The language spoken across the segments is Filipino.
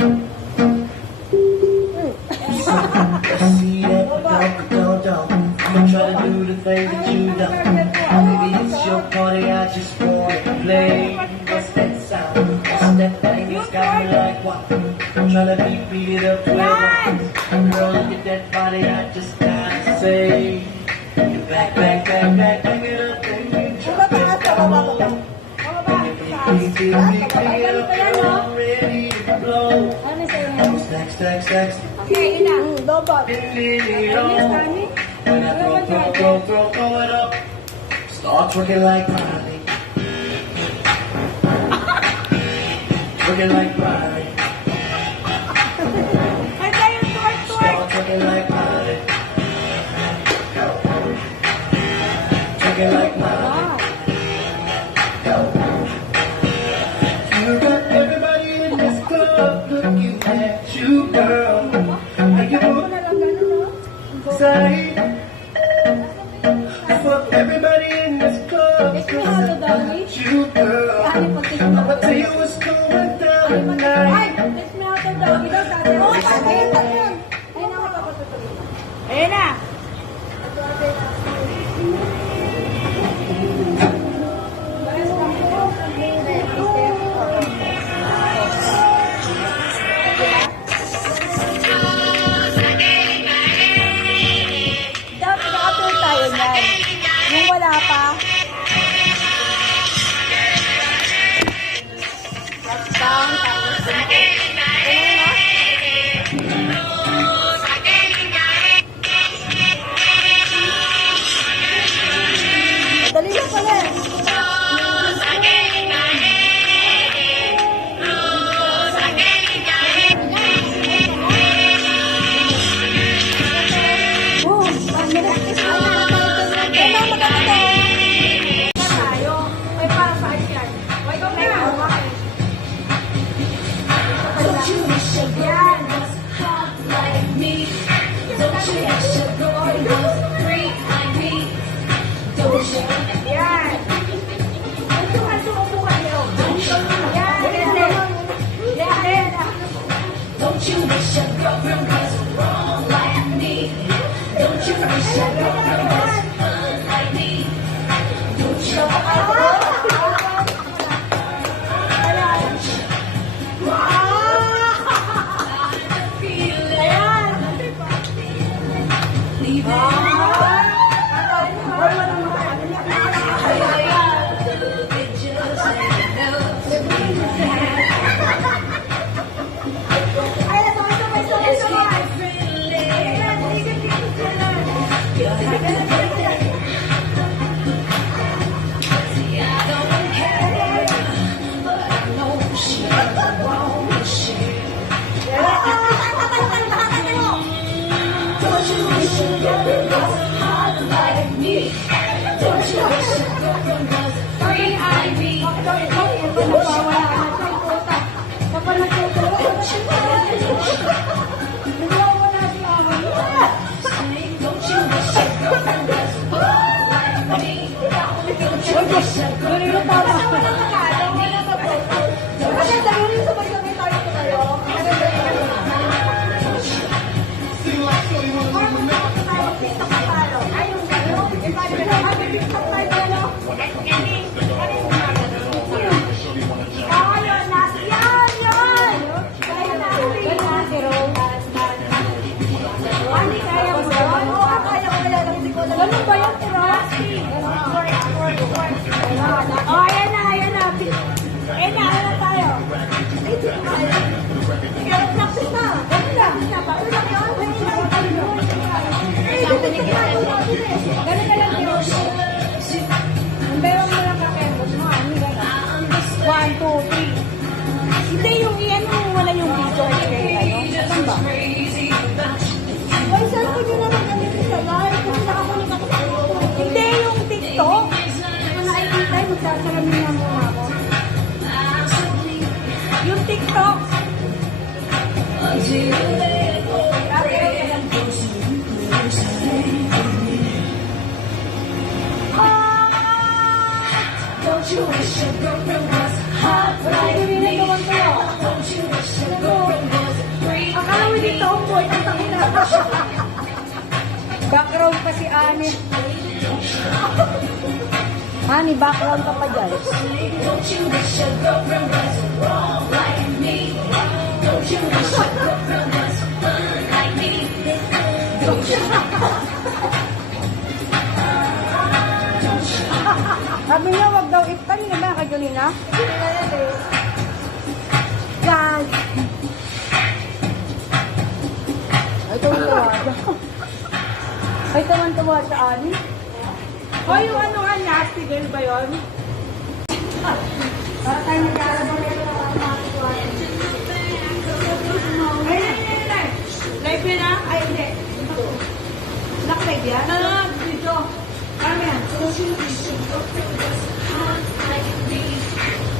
See that don't try to do the thing that you don't. Baby, it's your party, I just wanna play. What's that sound? What's that thing that's got me like what? Tryna beat it up with what? Girl, look at that body, I just gotta say. Back, back, back, back, bring it up, baby. Drop it down. Beat it up, I'm ready to blow. Stacks, stacks, stacks. Okay, yun na. Dobot. When I throw it up, start twerking like Miley. Twerking like Miley. Kaya yung twerk. Start twerking like Miley. Twerking like Miley. You got everybody in this club looking at you, girl. Are you side? For everybody in this club, you, girl. I'ma tell you what's going down tonight. Ayan na. Dapat naka-upload tayo niyan. Yung wala pa. Down, tapos ganun na. Madali lang pala eh. Oh, mag-practice na tayo. Kailangan maganda tayo. May para sa akin yan. Wait, okay na. Don't you wish a girl was hot like me? Don't you wish a boy was free like me? Don't you? Yan. Yan. Don't you wish a girlfriend was wrong like me? Don't you wish a girlfriend was fun like me? Don't you? Don't you wish a girlfriend was hot like me? Don't you wish a girlfriend was free like me? Don't you wish a girlfriend was hot like me? Don't you wish a girlfriend was hot like me? Ganun ba yun, Tiros? Oh, ayan na, ayan na. Ayan na, ayan na tayo. Ikaw, practice na. Ganun lang. Ganun lang yun. Ganun na lang, Tiros. Pero mo lang kakembos mo. Ano gano'n? 1, 2, 3. Hindi yung iyan mo wala yung video. Saan ba? Ay, saan ko nyo naman ganito sa live? Kasi nakakunik ako sa hindi yung TikTok. Kung nakikita, magsasalamin nga muna ako. Yung TikTok. Don't you wish your girlfriend was hot like me? Don't you wish your girlfriend was Background pa si Ani. Ani, background ka pa dyan. Don't you wish your girlfriend was wrong like me? Don't you wish your girlfriend was fun like me? Don't you? Sabi niya, wag daw ipan. Hindi ba kay Jolina? Yan. Ay, tuwan-tuwa. Ay, tuwan-tuwa sa Ani. O, yung ano nga, nasty girl ba yun? Para tayo nag-alabang ito na mga ay, live yun ah? Ay, hindi. Naka-live yan? Video. Ano yan? Don't you wish your girlfriend was hot like me?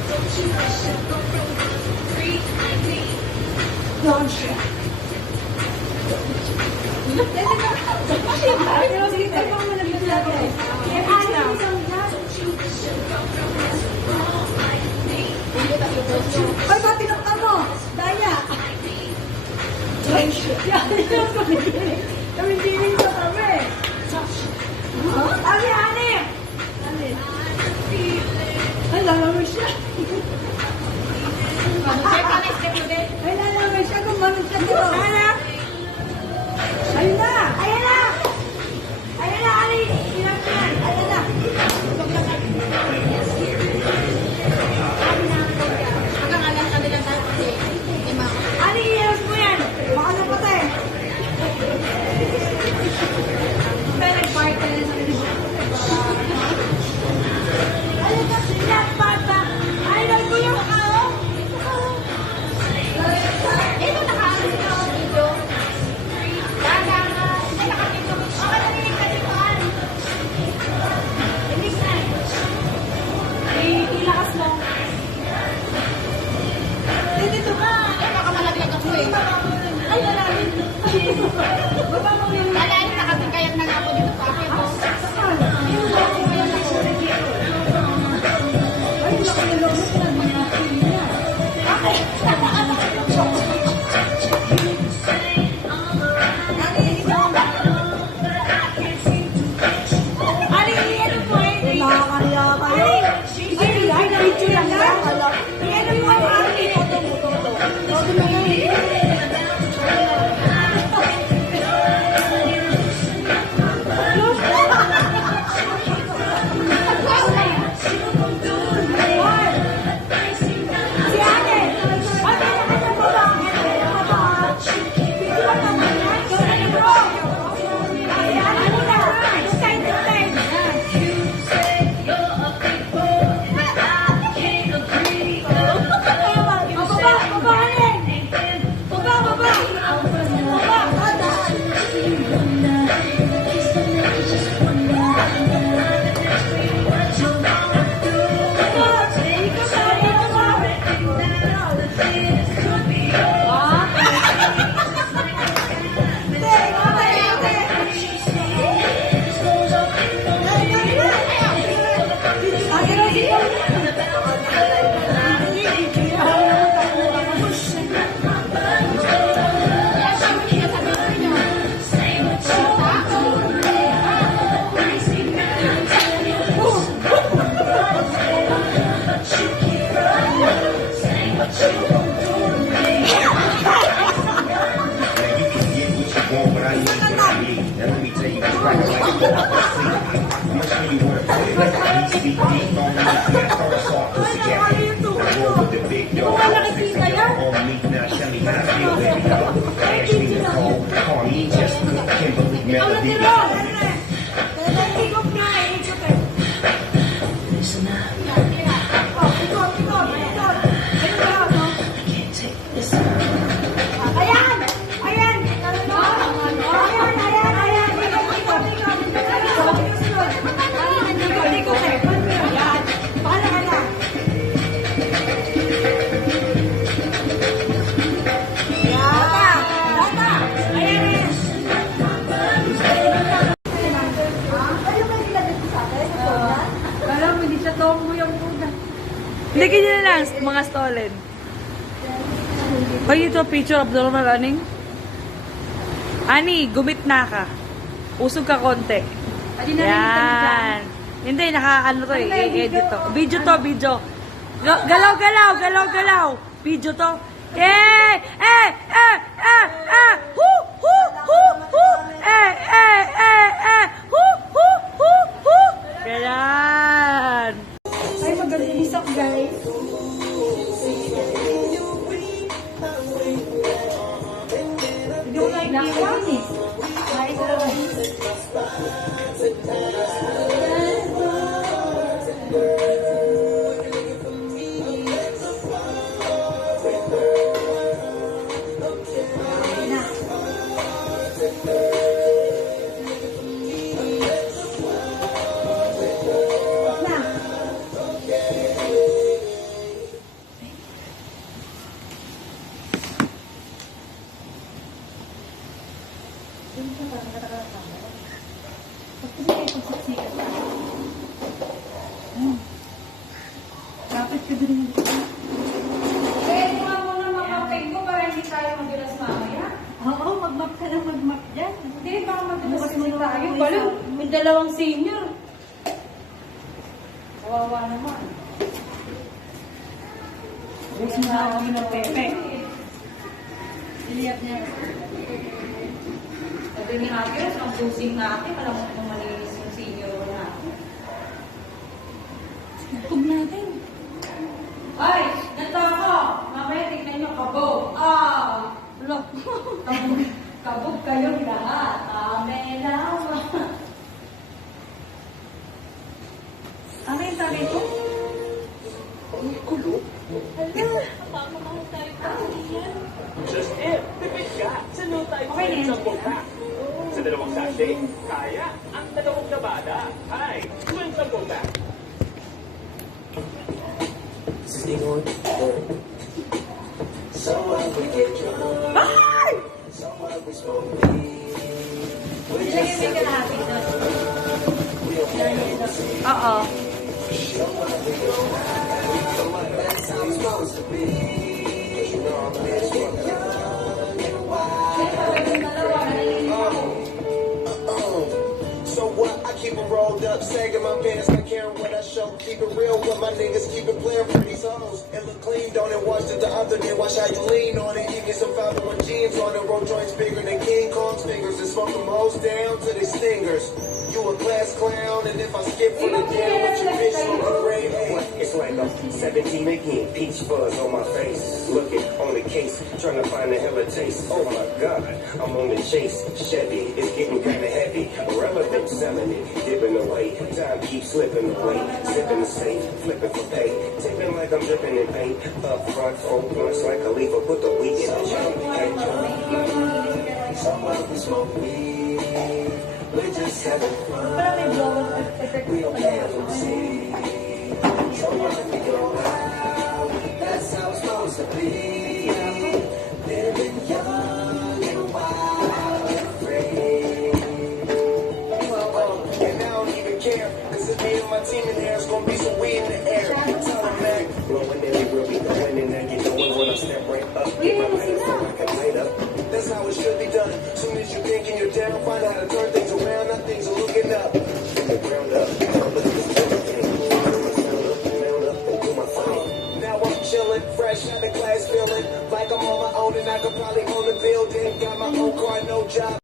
Don't you wish your girlfriend was free like me? Don't you? Ay, ba, pinakta mo? Daya. Kami dinig sa kami. Ani, Ani! Ay, lalawin siya. Ay, lalawin siya. Gumanong siya dito. Ayun na! Ayun na! Ayun na, Ani! Ilang yan! Ayun na! Ani, ilang mo yan! Baka napatay! Pero nag-park ka na sa ayun na, siya, bata! Idol ko yung ako! Ito nakaano sila ako dito. Hindi nakakita mo. Okay, narinig ka dito. Inig na. Ilakas mo. Dito ka! Ay, baka malaglag ako eh. Ay, lalawin. Baba mo yung Lalain na kasi kaya na nga ako dito sa akin. ay, nakalulog mo sila mga niya. Ali, ano po eh? Nakakariya ka. Ay, picture lang yan. Ano mo ang Ali? Ito mo, ito. Ito mo yan. Si Ate! Ate, nakita mo ba? Picture lang naman yan. Ano bro? Ayan, ano na? Side to side. Lagyan nyo na lang mga stolen. Pag ito picture of normal running. Ani, gumit na ka. Usog ka konti. Yan. Hindi, naka-ano to eh. I-edit to. Video to, video. Galaw, galaw, galaw, galaw. Video to. Eh! Eh! Eh! Eh! Eh! Hu! Hu! Hu! Hu! Eh! Eh! Eh! Eh! Hu! Hu! Hu! Hu! Ganyan. Ay, magaling ako, guys. Hindi ko naiiwan eh. Dapat ka din Eh, mga muna makapag ko para hindi tayo madulas mamaya. Oo, mag-map ka ng mag-map dyan. Hindi, baka madulas Bukas kasi mo na tayo. ako Balo, isa. may dalawang senior. Kawawa naman. Bukas mo na kami ng pepe. Iliyap niya. Sabi ni Ate, ang pusing natin, alam mo kung malinis yung senior natin. Tug natin. Ay, ganito ako. Mamaya tignan nyo, kabog. Ah! Look. Kabog. Kabog kayong lahat. Amelawa. Ano yung sabi ko? Just it, tipid ka. Sa no time Okay na yan. ka. Sa dalawang sachet, kaya ang dalawang labada. Ay, 20 ka. Ilagay mo yung kalahati doon. Oo. So what? I keep it rolled up, sagging my pants, not caring what I show. Keep it real with my niggas, keep it playing for these hoes. It look clean, don't it? Watch it the other day, watch how you lean on it. You get some 501 jeans on it, roll joints bigger than King Kong's fingers. And smoke them hoes down to their stingers. You a class clown, and if I skip from the jam with your bitch, smoking gray hair. It's like I'm 17 again, peach fuzz on my face. Looking on the case, trying to find the hella taste. Oh my god, I'm on the chase. Chevy, it's getting kinda heavy. Relevant, selling it, dipping away. Time keeps slipping away. Sipping the safe, flipping for pay. Tipping like I'm dripping in paint. Up front, full blunts like a leaf. Put the weed in the chain. Hey, Someone we smoke weed, we just having fun. Parang may blow effect. We don't never see. So what we go out, that's how it's supposed to be. Living young and wild and free. And I don't even care, cause it's me and my team in there, it's gonna be some weed in the air. Tell them that. blowing in it, we'll be going in there. You know it when I step right up. Get my lighter so I can light up. That's how it should be done. Soon as you thinking you're down, find out how to turn things around. Now things are looking up. From the ground up, I'm looking for everything. Turn my sound up, mount up, and do my thing. Now I'm chillin', fresh out the class, feeling like I'm on my own and I could probably own a building. Got my own car, no job.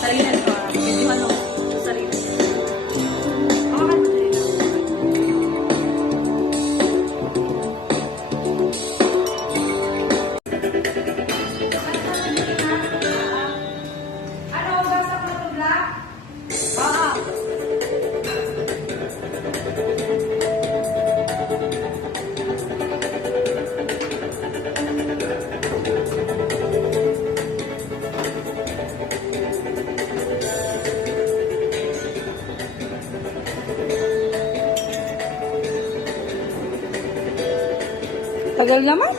Sarili ko. Yung ano, sarili. Hawakan mo sarili. Ano, basak na ito, Black? Oo. Tagal naman.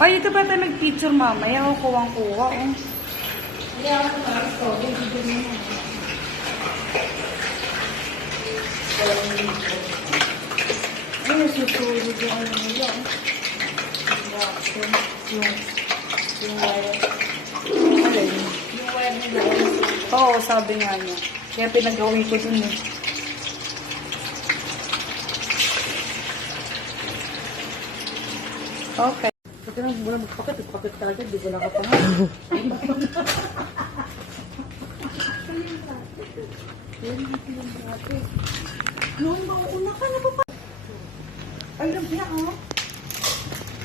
Ay, ito ba tayo mag-picture mamaya? O, kuwang-kuha. Oh. Ay, nasusulog yung ano nila. Yung wire. Ano yun? Yung wire nila. Oo, sabi nga niya. Kaya pinag-uwi ko dun eh. Okay. Pati na mula magpakit talaga, di ko nakapangan. Noon, mauna ka na pa. Ay, lumpia oh.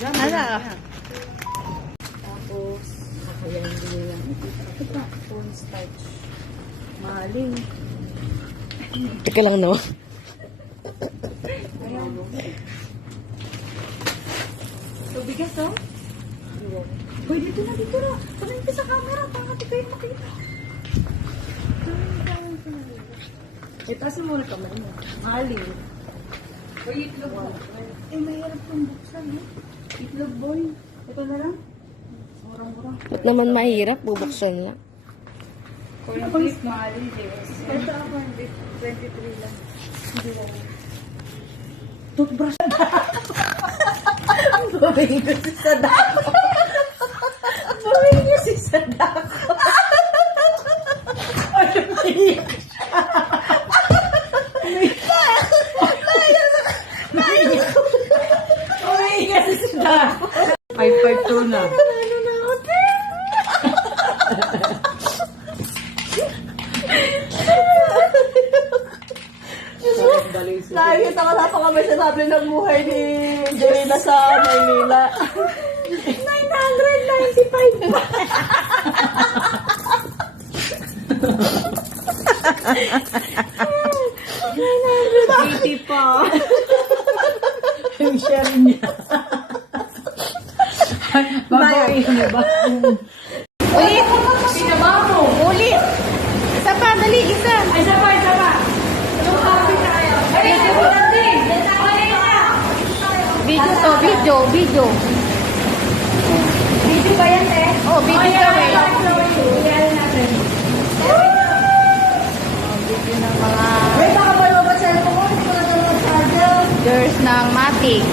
Ala. Tapos, ayan din. Ito pa, corn starch. Maling. Teka lang, no? Ayan. So, bigas oh. Hoy, dito na. Tumingin ka sa camera, pangat kayo makita. Eh, tasin muna kamay mo. Maling. Hoy, itlog boy. Eh, mahirap kong buksan eh. Itlog boy. Ito na lang. Murang-murang. Ba't naman mahirap? Bubuksan lang. Corn beef, maling, yes. Ito ako, 23 lang. Hindi lang. Toothbrush. Bumingin ko si Sadako. Bumingin ko si Sadako. Ay, bumingin ko siya. Bumingin ko si Sadako. Ay, part 2 na. Nakikita ko napakabay sa sabi ng buhay ni Jelena sa Maynila. 995 pa. $980 pa. Yung share niya. Babae niya ba? Ulit! Pinaba mo! Ulit! Isa pa, dali, isa! Ay, isa pa! Video to, video. Video ba yan, eh? Oh, video ka, eh. Video ng mga... Wait, baka ba yung cellphone ko? Hindi ko na naman charger. Girls ng Matic.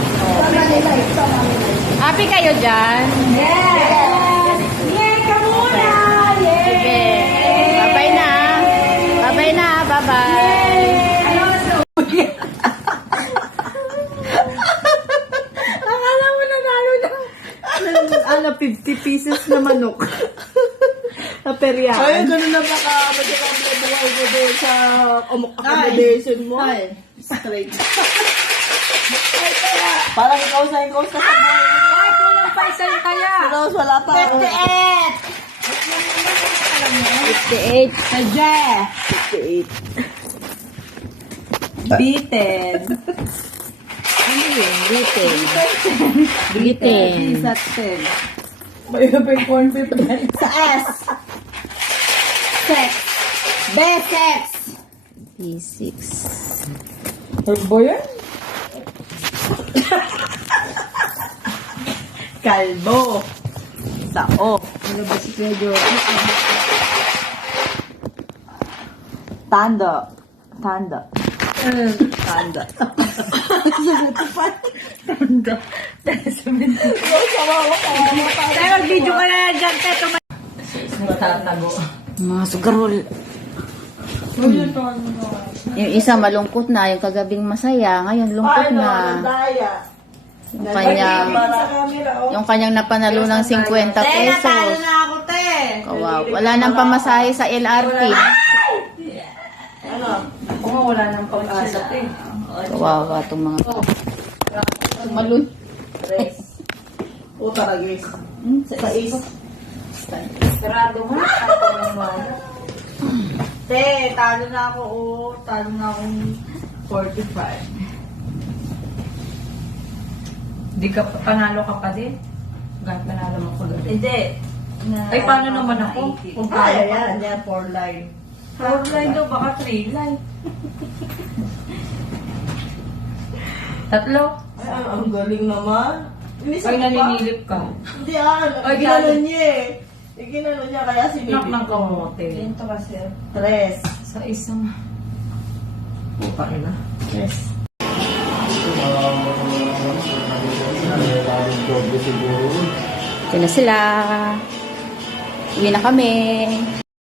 Happy kayo dyan? Yes! Yay, kamuna! Yay! Sige. Bye-bye na. Bye-bye na. Bye-bye. Akala mo nanalo na. 50 pieces na manok. Na perya. Ay, gano'n na baka magkakabuhay mo doon sa accommodation mo. Ay, straight. Parang ikaw sa ka sa buhay mo. Ay, kulang pa isang kaya. Pero wala pa. 58. 58. Sadya. 58. Beaten. Ano yun? Gluten. Gluten. Sa 10. May yung corn beef dahil sa S. Sex. B6. B6. Turbo yan? Kalbo. Sao. Ano ba si Kuya Joey? Tanda. Tanda. Tanda. Tanda. Tayo mag-video ka na dyan, Teto. Matatago. Mga sugarol. Yung isa malungkot na, yung kagabing masaya, ngayon lungkot na. Yung kanyang napanalo ng 50 pesos. na ako, te. Kawawa. Wala nang pamasahe sa LRT. Ano? Ako nga wala nang pag-asa, te. Kawawa itong mga... Malun. Puta ka, guys. Sa is. Sarado nga. Te, talo na ako, oh. Talo na akong 45. Di ka, panalo ka pa din? Kahit panalo mo ko doon. Hindi. Ay, paano naman ako? Kung talo Ay, ka. yan. Yan, 4 line. 4 line daw, baka 3 line. 3. Ay, ang galing naman. Ay, naninilip ka. Hindi Ay, ginanon niya eh. Ginanon niya kaya Nak sinipin ng ko. kamote. Ito kasi. Tres. Sa isang... Buka na. Tres. Ito na sila. Uwi na kami.